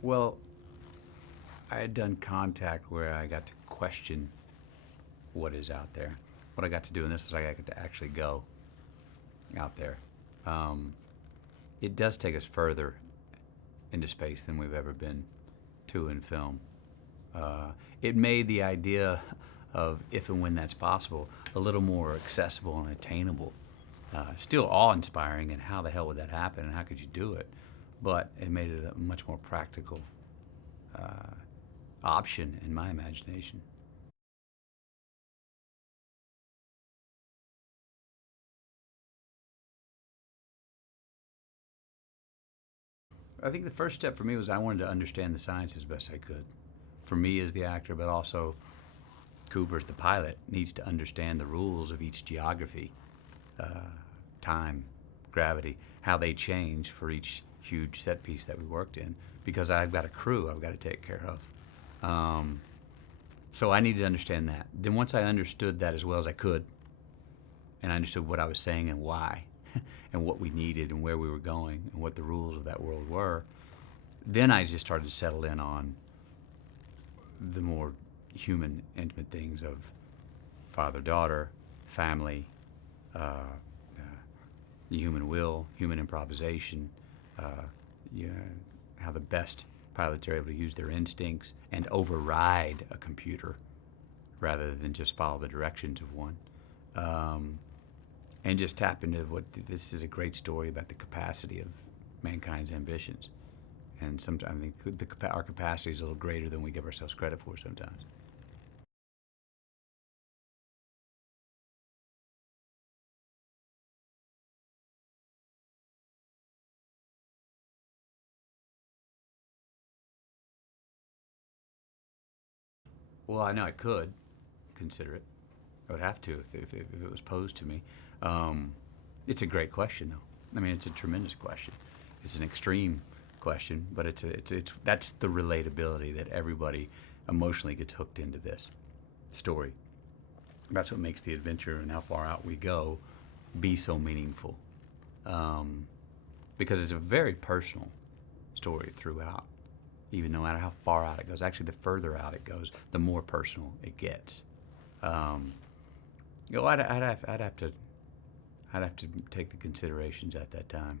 Well, I had done Contact where I got to question what is out there. What I got to do in this was I got to actually go out there. Um, it does take us further into space than we've ever been to in film. Uh, it made the idea of if and when that's possible a little more accessible and attainable. Still awe-inspiring, and how the hell would that happen, and how could you do it? But it made it a much more practical option in my imagination. I think the first step for me was I wanted to understand the science as best I could. For me as the actor, but also Cooper's the pilot, needs to understand the rules of each geography, uh, time, gravity, how they change for each huge set piece that we worked in, because I've got a crew I've got to take care of. So I needed to understand that. Then once I understood that as well as I could, and I understood what I was saying and why, and what we needed and where we were going and what the rules of that world were, then I just started to settle in on the more human, intimate things of father-daughter, family, the human will, human improvisation, uh, yeah, how the best pilots are able to use their instincts and override a computer rather than just follow the directions of one. Um, and just tap into what this is a great story about the capacity of mankind's ambitions. And sometimes I think our capacity is a little greater than we give ourselves credit for sometimes. Well, I know I could consider it. I would have to if it was posed to me. Um, it's a great question, though. I mean, it's a tremendous question. It's an extreme question, but it's that's the relatability that everybody emotionally gets hooked into this story. That's what makes the adventure and how far out we go be so meaningful, um, because it's a very personal story throughout. Even no matter how far out it goes, actually, the further out it goes, the more personal it gets. Um, I'd have to take the considerations at that time.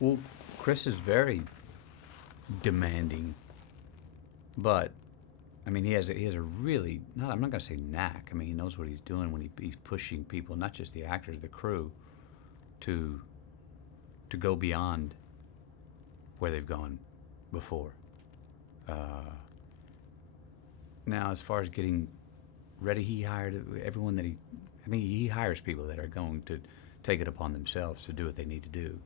Well, Chris is very demanding, but I mean, he has a really not. I'm not going to say knack. I mean, he knows what he's doing when he's pushing people, not just the actors, the crew, to to go beyond where they've gone before. Uh, Now, as far as getting ready, he hired everyone that he. I think he hires people that are going to take it upon themselves to do what they need to do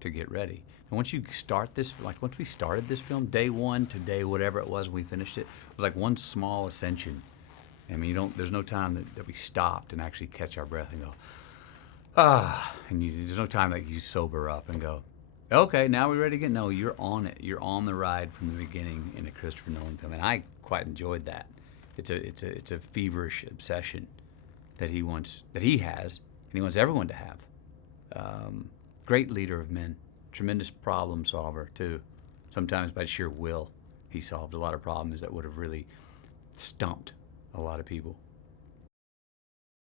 to get ready. And once you start this, like once we started this film, day one to day whatever it was when we finished it, it was like one small ascension. I mean, you don't. There's no time that we stopped and actually catch our breath and go, ah. And there's no time that you sober up and go, okay, now we're ready again. No, you're on it. You're on the ride from the beginning in a Christopher Nolan film, and I quite enjoyed that. It's a feverish obsession that he has, and he wants everyone to have. Um, Great leader of men, tremendous problem solver too. Sometimes by sheer will, he solved a lot of problems that would have really stumped a lot of people.